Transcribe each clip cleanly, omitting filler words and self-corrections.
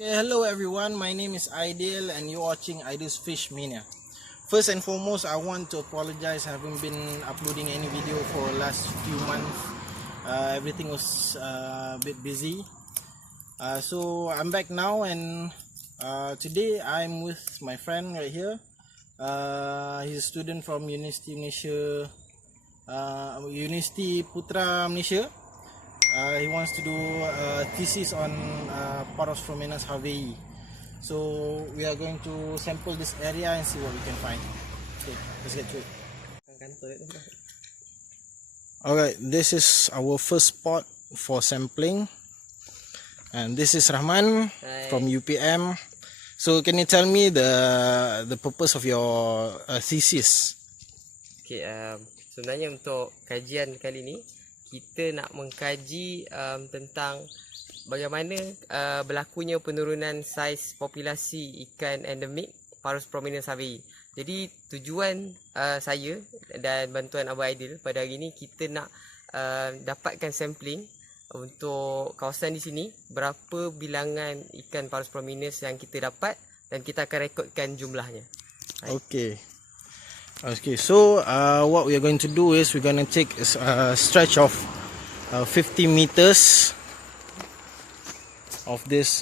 Okay, hello everyone, my name is Ideal and you're watching Ideal's Fish Mania. First and foremost, I want to apologize. I haven't been uploading any video for the last few months. Everything was a bit busy. So I'm back now, and today I'm with my friend right here. He's a student from University Malaysia, University Putra Malaysia. He wants to do a thesis on Parosphromenus harvey. So we are going to sample this area and see what we can find. Okay, let's get to it. Alright, this is our first spot for sampling. And this is Rahman. Hi. From UPM. So can you tell me the purpose of your thesis? Okay, sebenarnya untuk kajian kali ni kita nak mengkaji tentang bagaimana berlakunya penurunan saiz populasi ikan endemik Parosphromenus harvey. Jadi tujuan saya dan bantuan Abu Aidil pada hari ini, kita nak dapatkan sampling untuk kawasan di sini, berapa bilangan ikan Parosphromenus yang kita dapat, dan kita akan rekodkan jumlahnya. Okay, so what we are going to do is we're going to take a stretch of 50 meters of this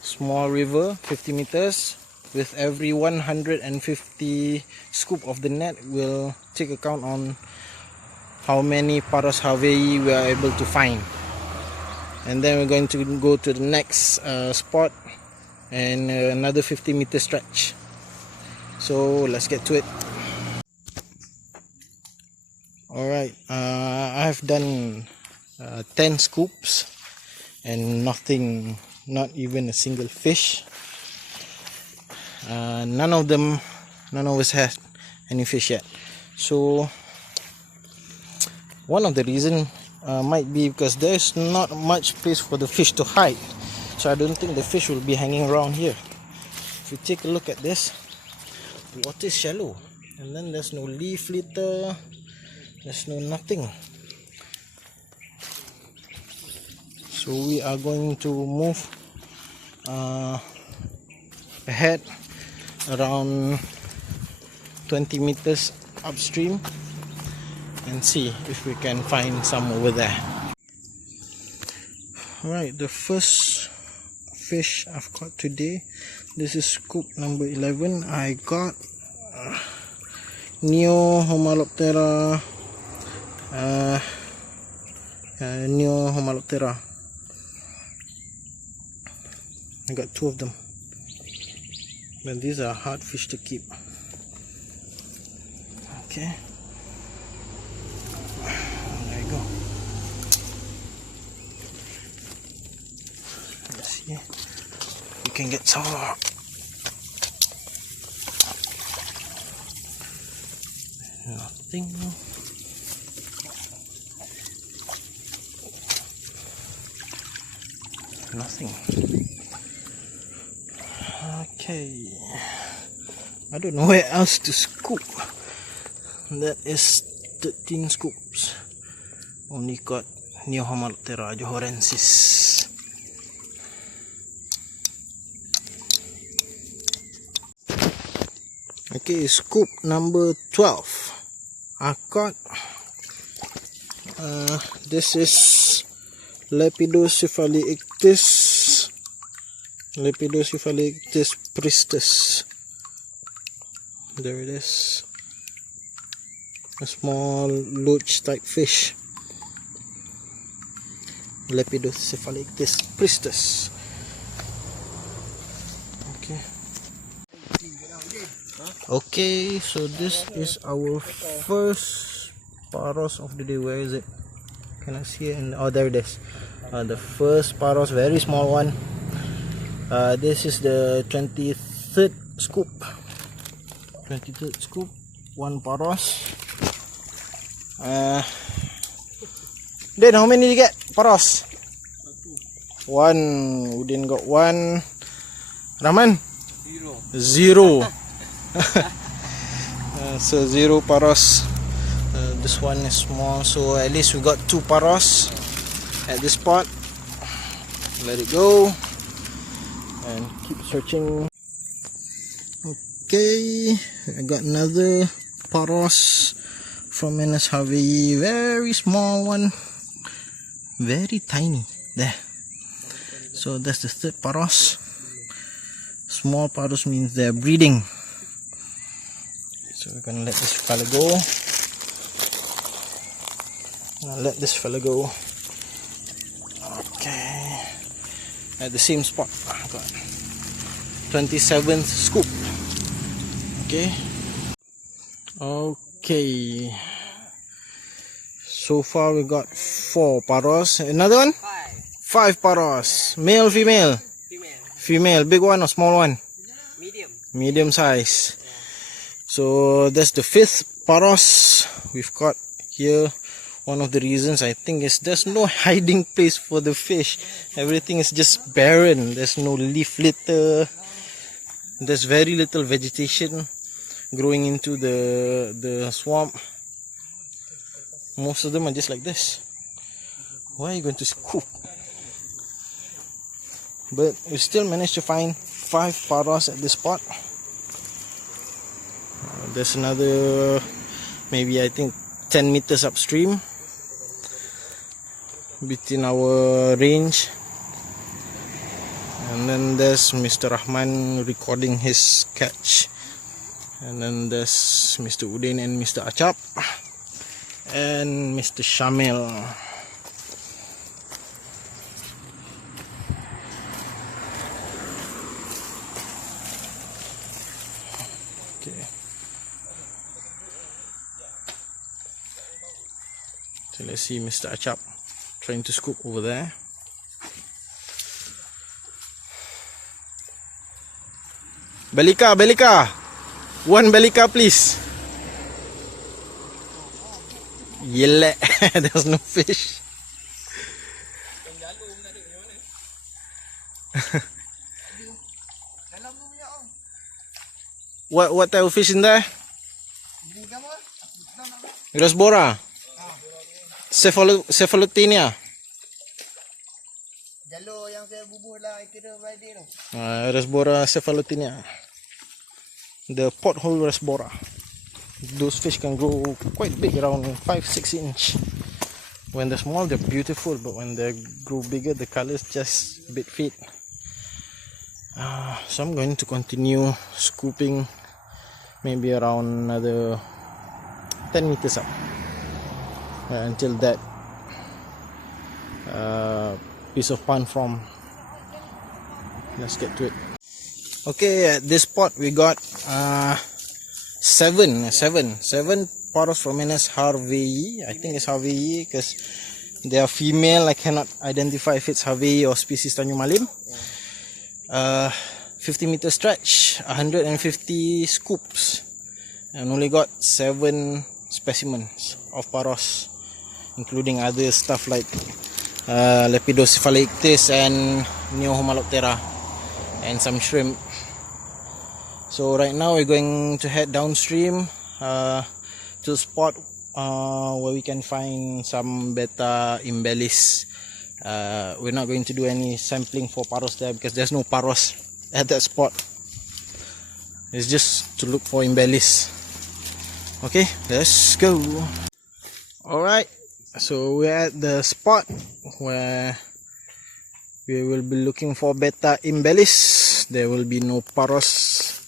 small river, 50 meters. With every 150 scoop of the net, we'll take account on how many Paros harvey we are able to find. And then we're going to go to the next spot and another 50 meter stretch. So let's get to it. Alright, I have done 10 scoops and nothing, not even a single fish. None of us had any fish yet. So one of the reasons might be because there's not much place for the fish to hide. So I don't think the fish will be hanging around here. If you take a look at this, the water is shallow, and then there's no leaf litter, there's no nothing. So we are going to move ahead around 20 meters upstream and see if we can find some over there. Alright, the first fish I've caught today, this is scoop number 11. I got Neohomaloptera Neohomaloptera. I got 2 of them, but these are hard fish to keep. Okay, there you go. Let's see, we can get some more. Nothing. Nothing. Okay, I don't know where else to scoop. That is 13 scoops. Only got Neohomaloptera johorensis. Okay, scoop number 12. I got this is Lepidoscephaliictis pristus. There it is, a small loach type fish, Lepidoscephaliictis pristus. Okay, so this is our first Paros of the day. Where is it? Can I see it? Oh, there it is. The first Paros, very small one. This is the 23rd scoop. 23rd scoop, 1 Paros. Then how many did you get? Paros? 1. Udin got 1. Rahman? 0. So 0 Paros. This one is small, so at least we got 2 Paros at this spot. Let it go. and keep searching. Okay, I got another Parosphromenus harvey, very small one, very tiny there. So that's the third paros. Small paros means they're breeding. So we're gonna let this fella go. Let this fella go. Okay, at the same spot. I got 27th scoop. Okay, so far we got 4 paros. Another one? 5 paros. Male, female? Female. Big one or small one? Medium size. So that's the 5th paros we've got here. One of the reasons I think is there's no hiding place for the fish. Everything is just barren. There's no leaf litter. There's very little vegetation growing into the swamp. Most of them are just like this. Why are you going to scoop? But we still managed to find 5 paros at this spot. There's another, maybe I think 10 meters upstream between our range. And then there's Mr. Rahman recording his catch. And then there's Mr. Udin and Mr. Achap. And Mr. Shamil. Okay. So let's see Mr. Achap trying to scoop over there. Belika, Belika. 1 Belika please. Yelek. There's no fish. What type of fish in there? Rasbora. Cephalotinia. Jalur yang saya bubuh lah kira Friday tu. Rasbora cephalotinia. The pothole rasbora. Those fish can grow quite big, around 5-6 inch. When they're small, they're beautiful, but when they grow bigger, the colors just a bit fade. So I'm going to continue scooping, maybe around another 10 meters up until that piece of pond from. Let's get to it. Okay, at this spot we got 7 Parosphromenus harvey. I think it's harvey because they are female. I cannot identify if it's harvey or species Tanjung Malim. 50 meter stretch, 150 scoops, and only got 7 specimens of paros, including other stuff like Lepidoscephalictis and Neohomaloptera, and some shrimp. So right now we're going to head downstream to the spot where we can find some beta embellis. We're not going to do any sampling for paros there because there's no paros at that spot. It's just to look for embellis. Okay, let's go. Alright, so we're at the spot where we will be looking for beta embellis. There will be no paros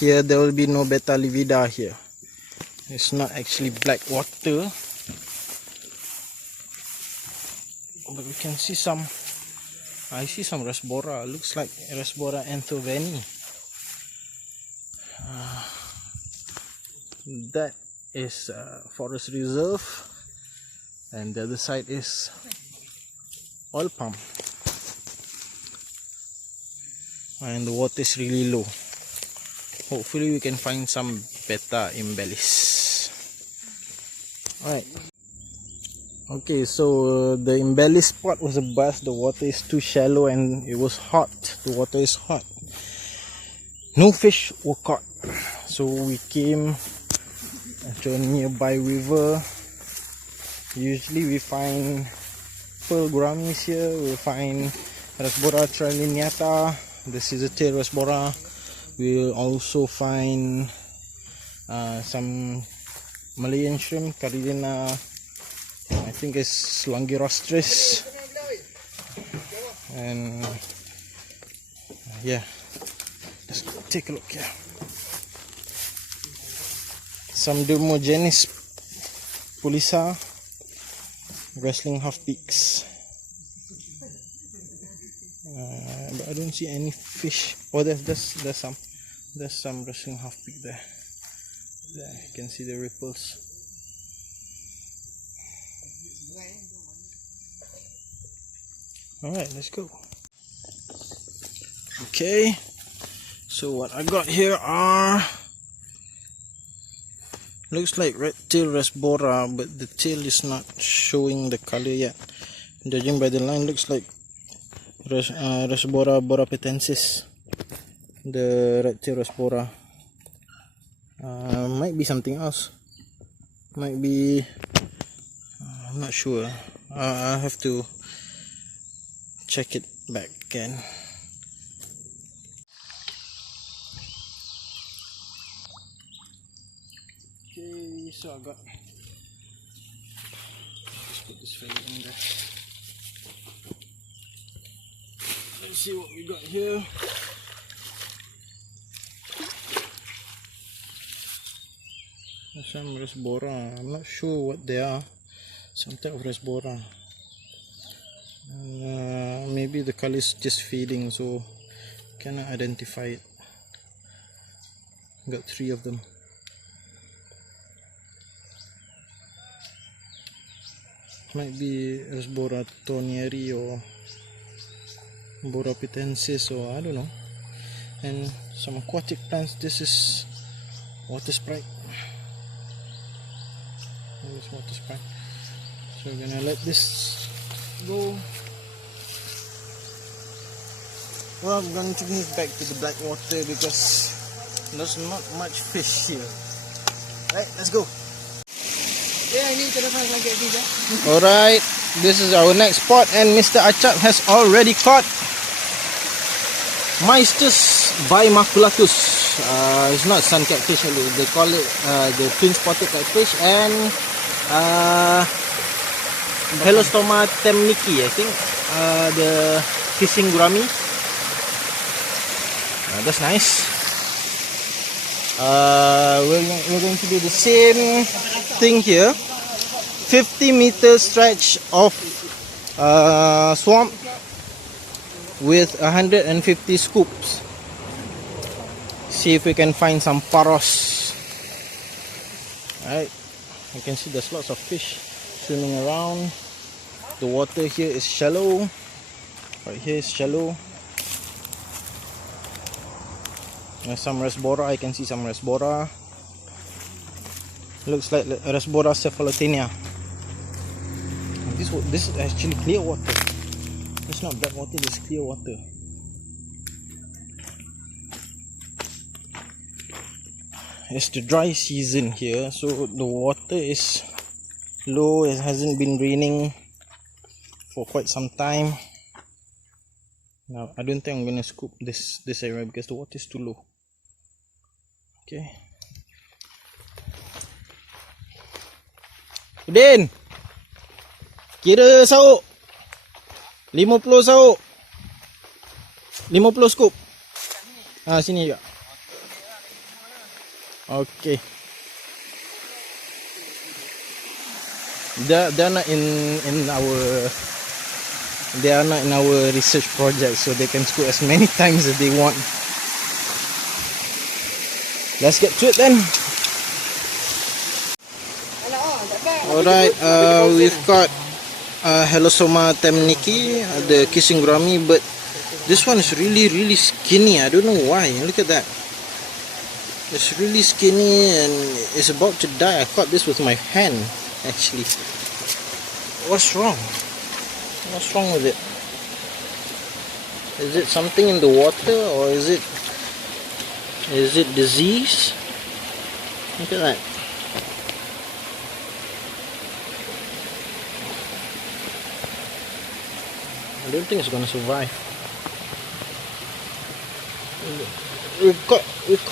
here. There will be no beta livida here. It's not actually black water, but we can see some. I see some rasbora. Looks like rasbora anthoveni. That is forest reserve, and the other side is oil palm, and the water is really low. Hopefully we can find some beta embellis. Alright. Okay, so the embellis spot was a bust. The water is too shallow and it was hot. The water is hot. No fish were caught. So we came to a nearby river. Usually we find pearl grammis here. We find Rasbora trilineata, This is a tail rasbora. We'll also find some Malayan shrimp, Carilina. I think it's Langirostris. And yeah, let's take a look here. Some Dermogenes Pulisa, wrestling half peaks. But I don't see any fish. Oh, there's some wrestling half peak there. There you can see the ripples. Alright, let's go. Okay, so what I got here are, looks like red tail rasbora, but the tail is not showing the color yet. Judging by the line, looks like Rasbora borapetensis, the red tail rasbora. Might be something else. Might be, I'm not sure. I have to check it back again. Okay, so I got, let's put this fella in there. Let's see what we got here. Some rasbora. I'm not sure what they are. Some type of rasbora. Maybe the color is just fading, so cannot identify it. Got 3 of them. Might be Rasbora tonieri or borapetensis, or I don't know. And some aquatic plants. This is water sprite. This water sprite. So we're gonna let this go. Well, I'm going to move back to the black water because there's not much fish here. Alright, let's go. Alright, this is our next spot, and Mr. Achap has already caught Maestus bimaculatus. It's not sun catfish, they call it the twin spotted catfish, and Helostoma temniki, I think, the kissing grammy. That's nice. We're going to do the same thing here. 50-meter stretch of swamp with 150 scoops. See if we can find some paros. Alright, you can see there's lots of fish swimming around. The water here is shallow. Right here is shallow. There's some rasbora. I can see some rasbora. Looks like Rasbora cephalotenia. This is actually clear water. It's not black water, it's clear water. It's the dry season here, so the water is low. It hasn't been raining for quite some time. Now I don't think I'm gonna scoop this area because the water is too low. Okay. Udin, kira sauk 50 sauk 50 scoop. Sini juga. Okay. They're not in our research project, so they can scoop as many times as they want. Let's get to it then. Alright, we've got Helosoma temniki, the kissing grammy, but this one is really skinny. I don't know why. Look at that. It's really skinny and it's about to die. I caught this with my hand actually. What's wrong? What's wrong with it? Is it something in the water, or is it disease? Look at that. I don't think it's gonna survive. We've got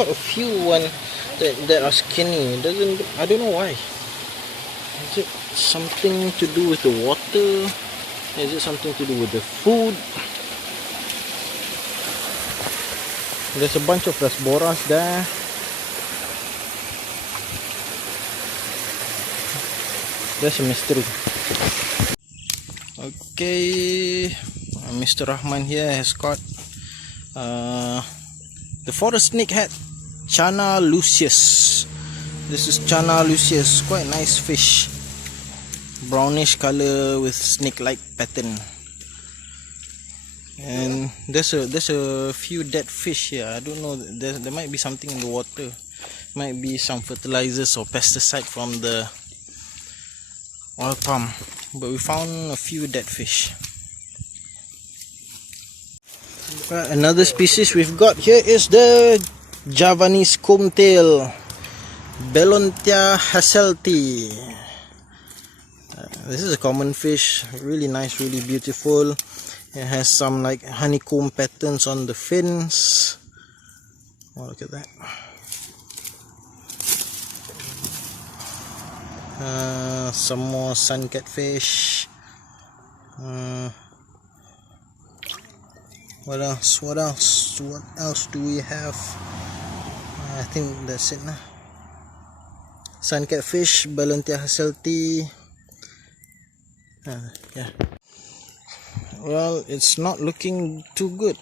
a few one that are skinny. It doesn't. I don't know why. Is it something to do with the water? Is it something to do with the food? There's a bunch of rasboras there. There's a mystery. Okay, Mr. Rahman here has caught the forest snakehead, Chana lucius. This is Chana lucius, quite nice fish, brownish color with snake-like pattern. And there's a few dead fish here. I don't know, there might be something in the water, might be some fertilizers or pesticide from the oil palm, but we found a few dead fish. Another species we've got here is the Javanese comb-tail, Belontia hasselti. This is a common fish, really nice, really beautiful. It has some like honeycomb patterns on the fins. Oh, look at that. Some more sun catfish. What else do we have? I think that's it now. Sun catfish, Belontia hasselti. Yeah. Well, it's not looking too good.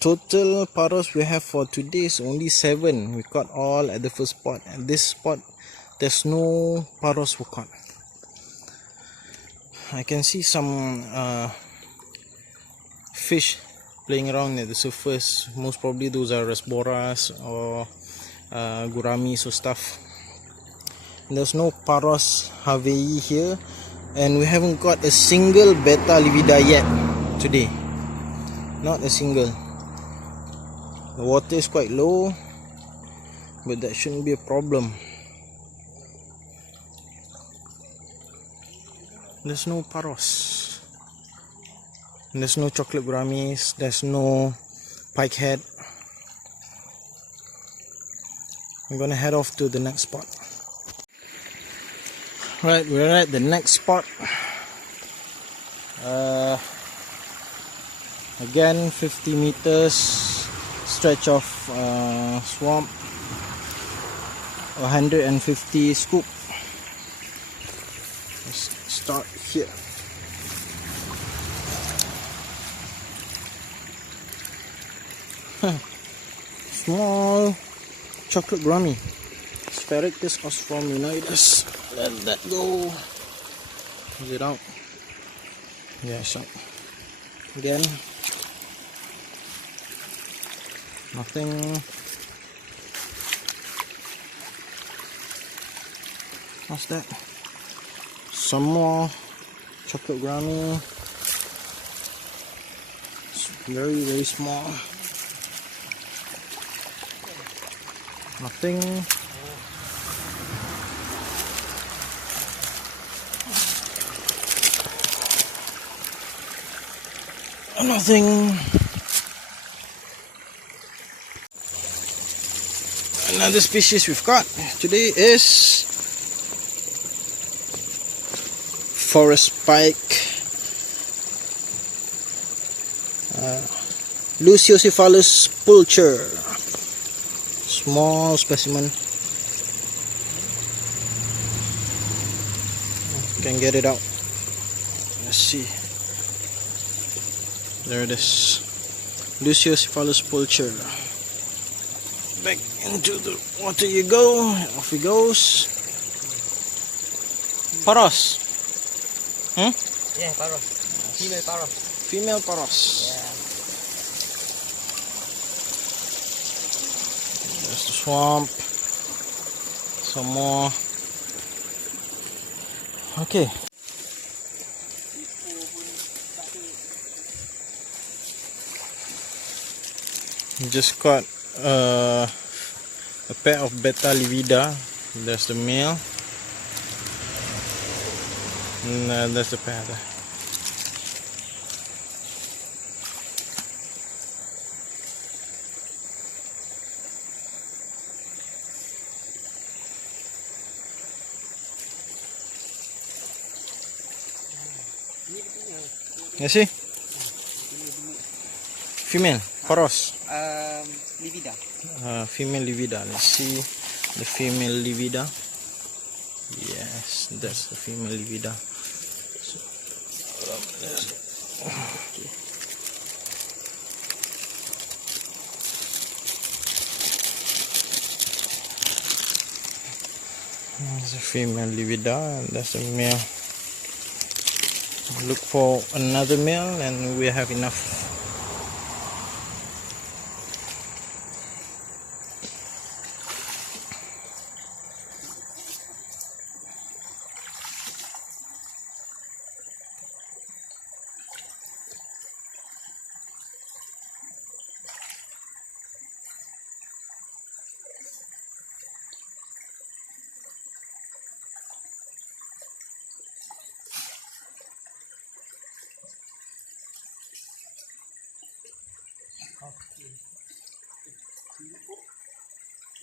Total paros we have for today is only 7. We caught all at the first spot. At this spot, there's no paros we caught. I can see some fish playing around at the surface. Most probably those are rasboras or guramis or stuff. There's no Paros havei here, and we haven't got a single beta livida yet today. Not a single. The water is quite low, but that shouldn't be a problem. There's no Paros. There's no chocolate guramis. There's no pikehead. I'm gonna head off to the next spot. Right, we're at the next spot. Again, 50 meters stretch of swamp, 150 scoop. Let's start here. Small chocolate gurami, Parosphromenus. Let that go. Is it out? Yeah, it's out. Again, nothing. What's that? Some more chocolate gurami. It's very, very small. Nothing. Nothing. Another species we've got today is forest pike, Luciocephalus pulcher. Small specimen. Can get it out. Let's see. There it is. Luciocephalus pulcher. Back into the water you go. Off he goes. Paros. Yeah, paros. Female paros. Female paros. Yeah. There's the swamp. Some more. Okay. Just caught a pair of beta livida. There's the male, and there's the pair there. You see? Female, Paros. Livida. Female livida. Let's see the female livida. Yes, that's the female livida. So, there's a female livida and that's a male. Look for another male and we have enough.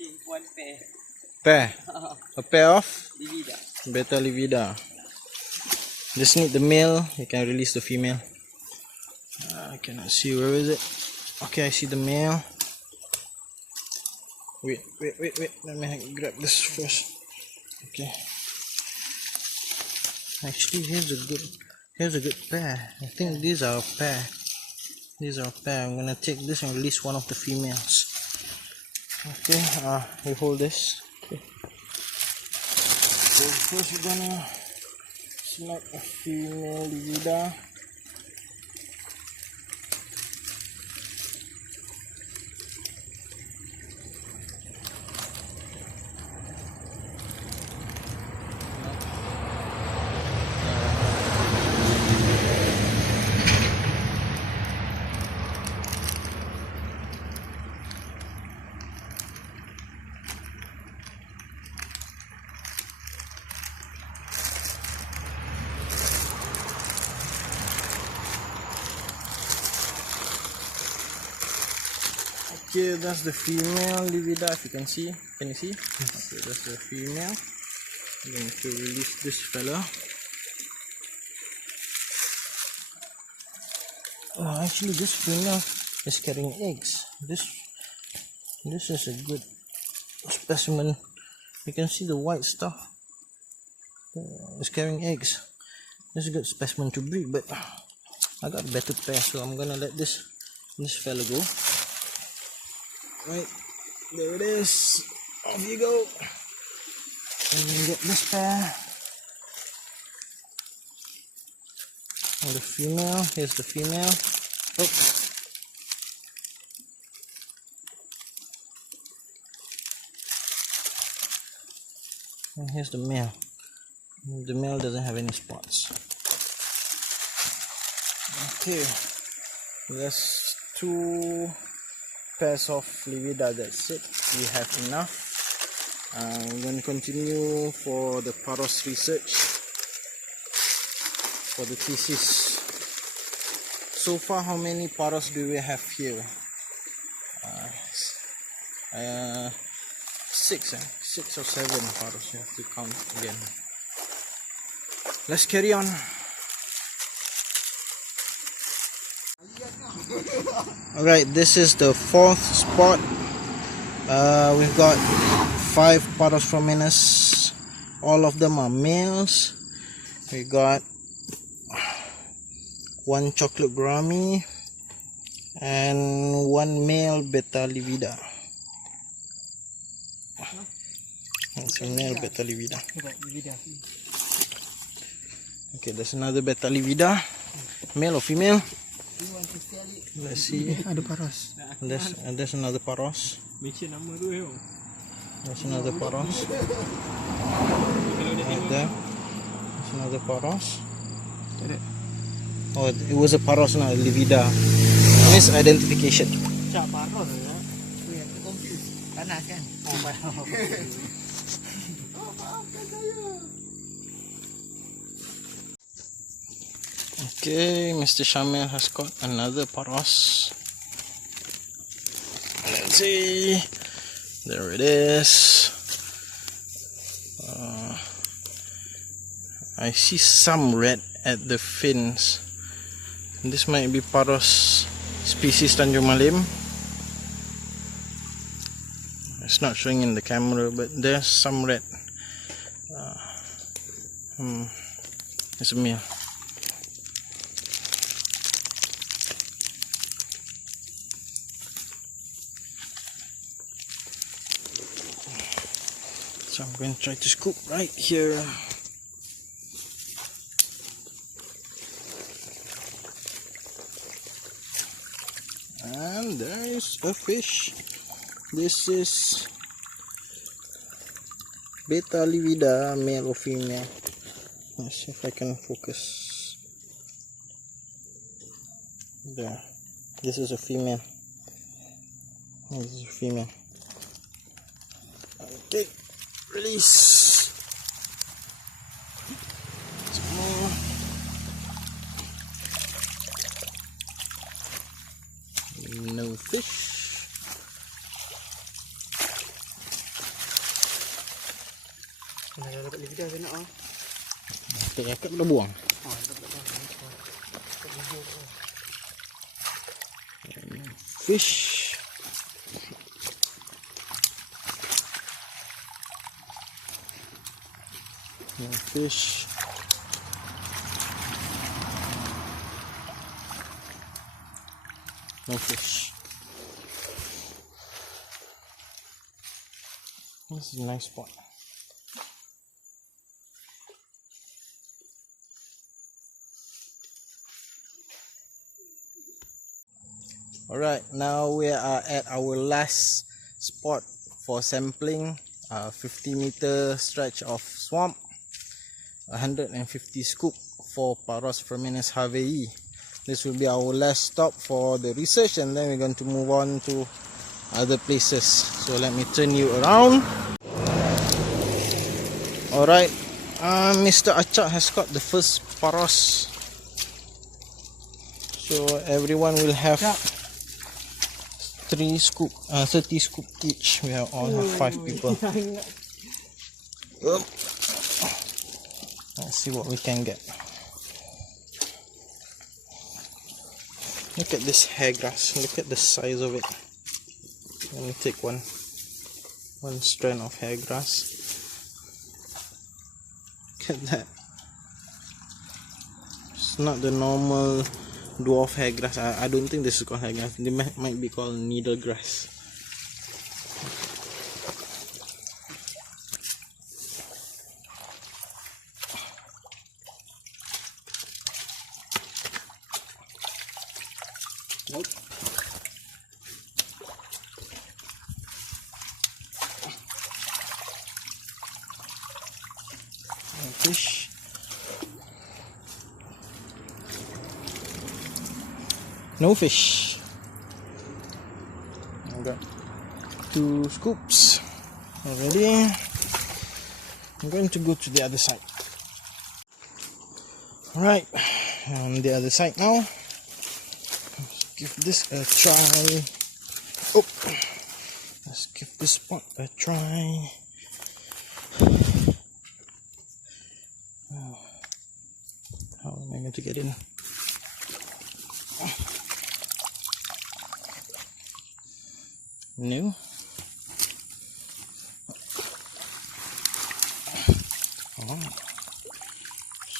Okay, one pair. Pair. A pair of Livida. beta livida. Just need the male. You can release the female. I cannot see. Where is it? Okay, I see the male. Wait. Let me grab this first. Okay. Actually, here's a good pair. I think these are a pair. I'm gonna take this and release one of the females. Okay, we hold this. Okay. So first we're gonna select a female livida. Okay, that's the female livida. If you can see, can you see? Okay, that's the female. I'm going to release this fella. Oh, actually, this female is carrying eggs. This is a good specimen. You can see the white stuff. It's carrying eggs. This is a good specimen to breed, but I got a better pair, so I'm gonna let this fella go. Right, there it is. Off you go. And then get this pair. And the female. Here's the female. Oh. And here's the male. The male doesn't have any spots. Okay, that's 2 pairs of livida. That's it. We have enough. I'm going to continue for the Paros research for the thesis. So far, how many Paros do we have here? 6 or 7 Paros. You have to count again. Let's carry on. Alright, this is the 4th spot. We've got 5 Parosphromenus. All of them are males. We got 1 chocolate gourami and 1 male beta livida. That's a male beta livida. Okay, there's another beta livida. Male or female? Let's see. Ada paras. There's another Paros. There's another Paros. Right there. There's another Paros. Oh, it was a Paros, not a livida. Misidentification. Cak paras ya. Weh, aku confused. Panas kan? Okay, Mr. Shamil has got another Paros. Let's see. There it is. I see some red at the fins. This might be Paros species Tanjung Malim. It's not showing in the camera, but there's some red. It's a male. So I'm going to try to scoop right here. And there is a fish. This is Beta livida, male or female. Let's see if I can focus. There. This is a female. This is a female. Okay, release. Some more. No fish. Dah dapat lidah saya nak ah. Tak yakat dah buang. Fish. No fish. No fish. This is a nice spot. Alright, now we are at our last spot for sampling. 50-meter stretch of swamp, 150 scoop for Parosphromenus harvey. This will be our last stop for the research, and then we're going to move on to other places. So let me turn you around. Alright, Mr. Achak has got the first Paros. So everyone will have 30 scoop each. We have all have 5 people. Let's see what we can get. Look at this hair grass. Look at the size of it. Let me take one strand of hair grass. Look at that. It's not the normal dwarf hair grass. I don't think this is called hair grass. They might be called needle grass. Nope. No fish. No fish. I got 2 scoops already. I'm going to go to the other side. Alright, on the other side now. Let's give this a try. Oh, let's give this spot a try. How am I going to get in? No.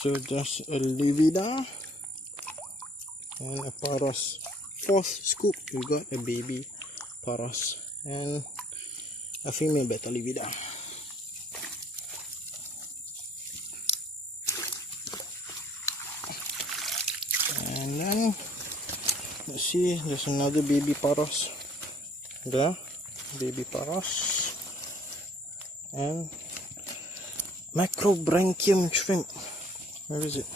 So just a livida and a Paros. 4th scoop, we got a baby Paros and a female beta livida. And then let's see, there's another baby Paros. The baby Paros and macrobranchium shrimp. Where is it?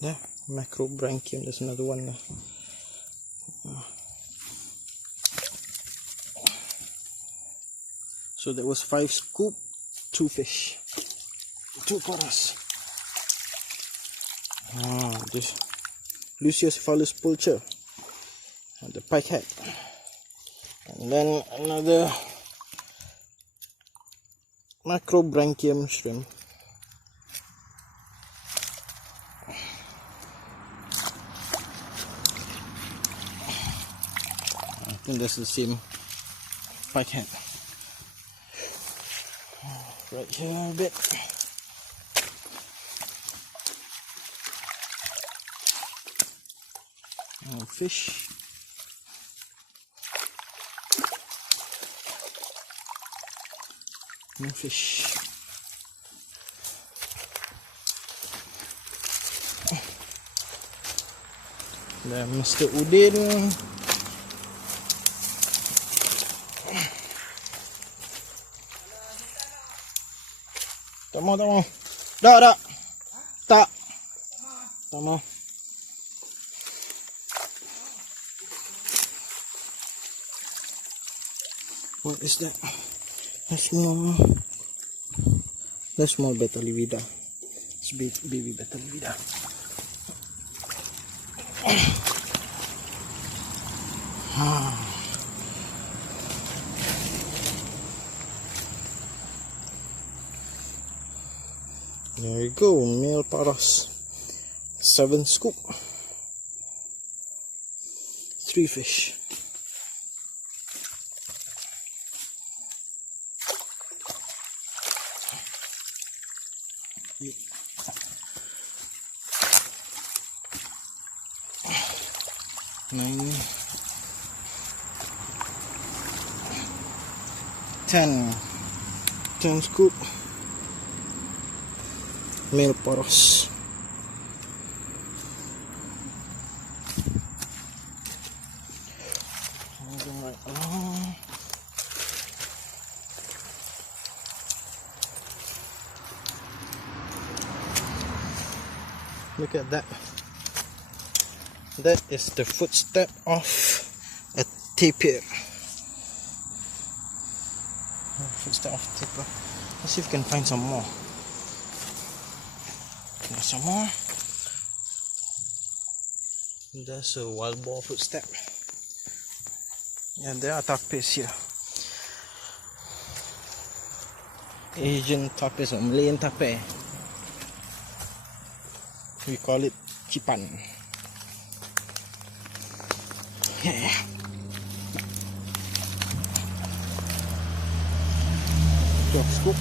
There, macrobranchium. There's another one there. So that was 5 scoop, 2 fish, 2 Paros. This Luciocephalus pulcher. And the pikehead, and then another macrobranchium shrimp. think that's the same pike head. Right here a bit. Fish. No fish. Dan Mr. Udin. Tak mau. Dah. Tak mau. What is that? That's small Betalivida. It's baby Betalivida. There you go, male paros. 7 scoop. 3 fish. Nine, 10 scoop male paros. Moving right along. Look at that. That is the footstep of a tapir. Footstep of tapir. Let's see if we can find some more. There's some more. There's a wild boar footstep. And there are tapirs here. Asian tapirs or Malayan tapir. We call it chipan. Yeah. Drop scoop.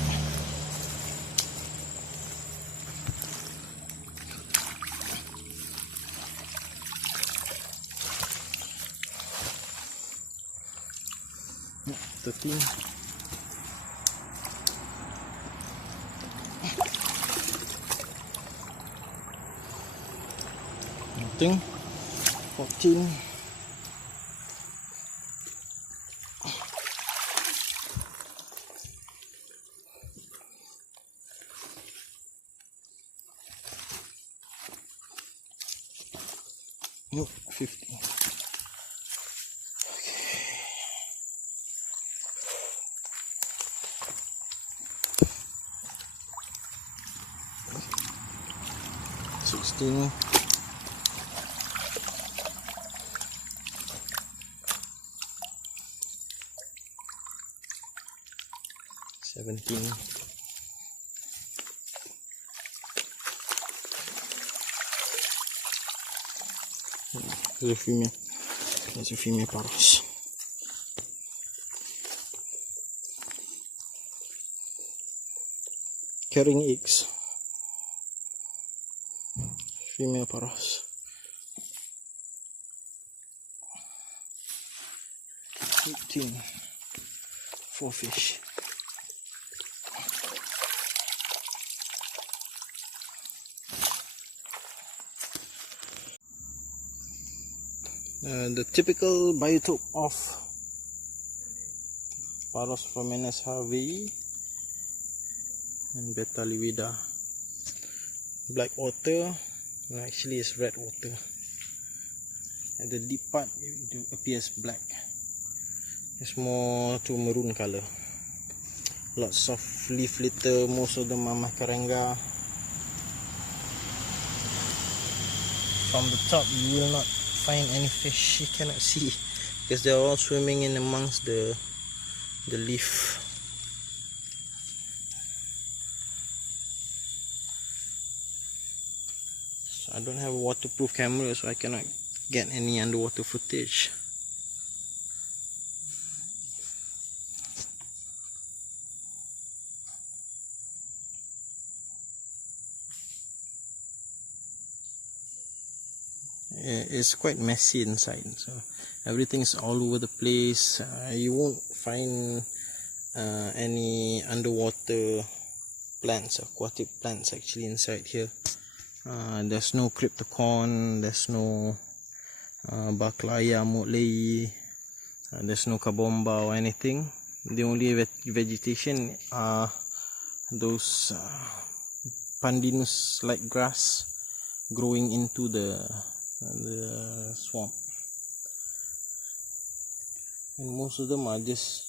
Yeah, 13. Nothing. 14. Nope, 50. Okay. 16. 17. 'There's a female. There's a female paros. Carrying eggs. Female paros. 18. 4 fish. The typical biotope of Parosphromenus harvey and Betalivida. Black water, no, actually it's red water. At the deep part it appears black. It's more to maroon color. Lots of leaf litter, most of them are macaranga. From the top you will not find any fish. You cannot see because they're all swimming in amongst the leaf. So I don't have a waterproof camera, so I cannot get any underwater footage. it's quite messy inside, so everything's all over the place. You won't find any underwater plants, aquatic plants actually inside here. There's no cryptocorn, there's no baklaya, motley, there's no kabomba or anything. The only vegetation are those pandinus like grass growing into the swamp, and most of them are just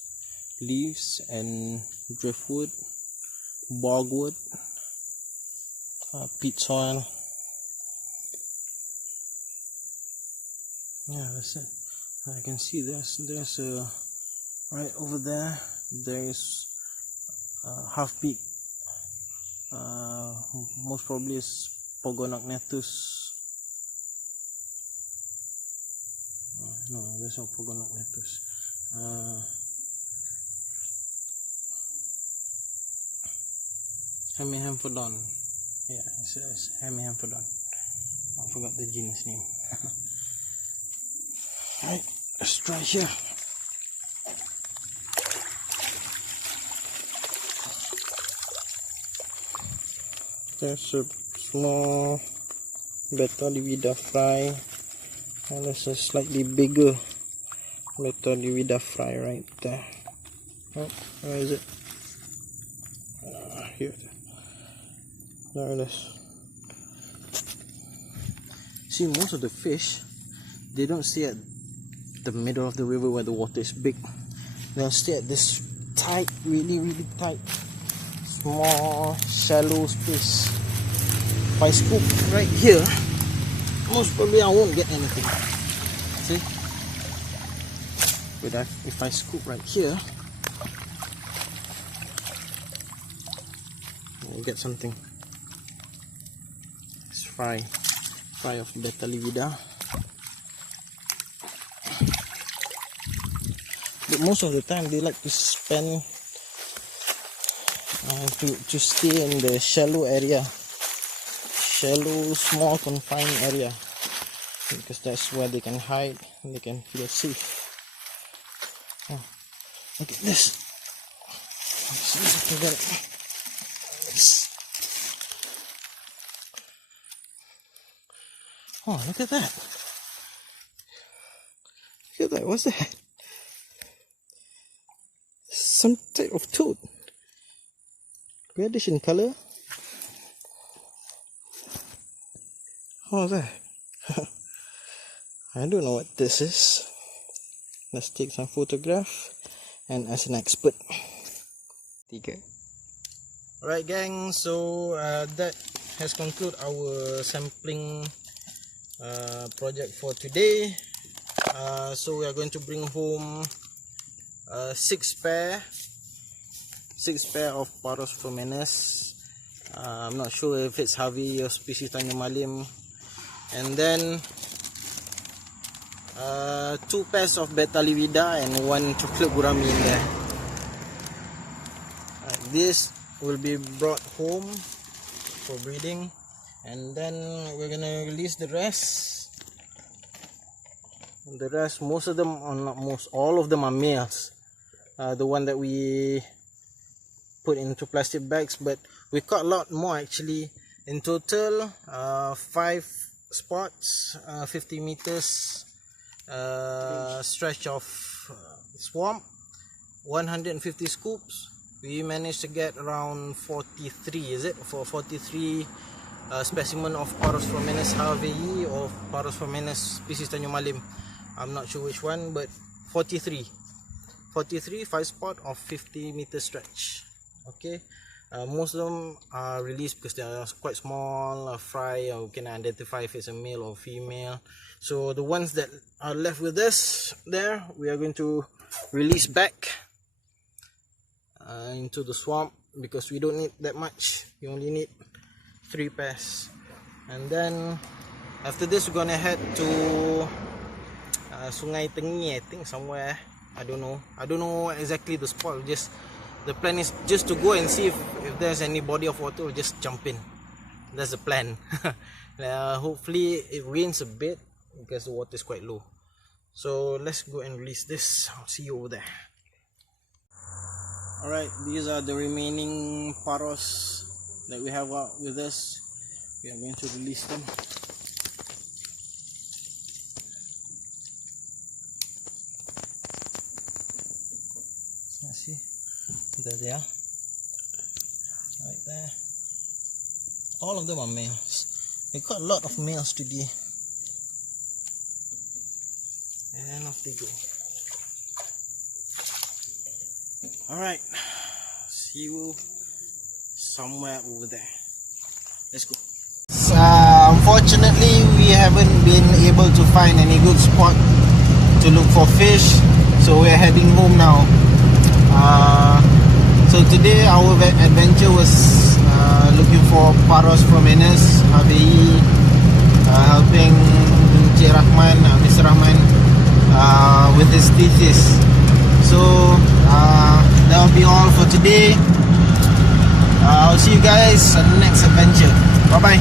leaves and driftwood, bogwood, peat soil. Yeah, that's it. I can see there's right over there, there's half peat. Most probably is Pogonognathus. No, there's no Pogonognathus. Hemiamphodon. Yeah, it's Hemiamphodon. I forgot the genus name. Alright, let's try here. There's a small Betolivida fry, and there's a slightly bigger Betolivida fry right there. Oh, where is it? Here. There it is. See, most of the fish, they don't stay at the middle of the river where the water is big. They'll stay at this tight, really tight, small, shallow space. If I scoop right here, most probably I won't get anything. See? But if I scoop right here, I'll get something. It's fry of Betolivida. But most of the time they like to spend to stay in the shallow area, shallow, small, confined area, because that's where they can hide and they can feel safe. Oh, look at this. Let's see if I can get it. Oh, look at that. Look at that. What's that? Some type of toad. Reddish in color. How's that? I don't know what this is. Let's take some photograph and as an expert. Alright gang, so that has concluded our sampling project for today. So we are going to bring home 6 pair of Parosphromenus. I'm not sure if it's Harvey or species Tanjung, and then 2 pairs of Betolivida and 1 chocolate gurami in there. This will be brought home for breeding, and then we're gonna release the rest. Most of them, or not most, all of them are males. The one that we put into plastic bags, but we caught a lot more actually. In total, 5 spots, 50 meters stretch of swamp, 150 scoops. We managed to get around 43, is it? For 43 specimen of Parosphromenus harvey or Parosphromenus species Tanjung Malim. I'm not sure which one, but 43, 5 spot of 50 meter stretch. Okay, most of them are released because they are quite small, fry, or we can identify if it's a male or female. So the ones that are left with us there, we are going to release back into the swamp, because we don't need that much. We only need 3 pairs, and then after this we're gonna head to Sungai Tengi, I think somewhere. I don't know exactly the spot. The plan is just to go and see if there's any body of water. We'll just jump in. That's the plan. Hopefully it rains a bit because the water is quite low. So let's go and release this. I'll see you over there. Alright, these are the remaining paros that we have out with us. We are going to release them. Let's see. There they are. Right there. All of them are males. We got a lot of males today. And off they go. Alright. See you somewhere over there. Let's go. Unfortunately, we haven't been able to find any good spot to look for fish. So we're heading home now. So today our adventure was looking for Parosphromenus, helping Cik Rahman, Mr. Rahman with his thesis. So that will be all for today. I'll see you guys on the next adventure. Bye bye.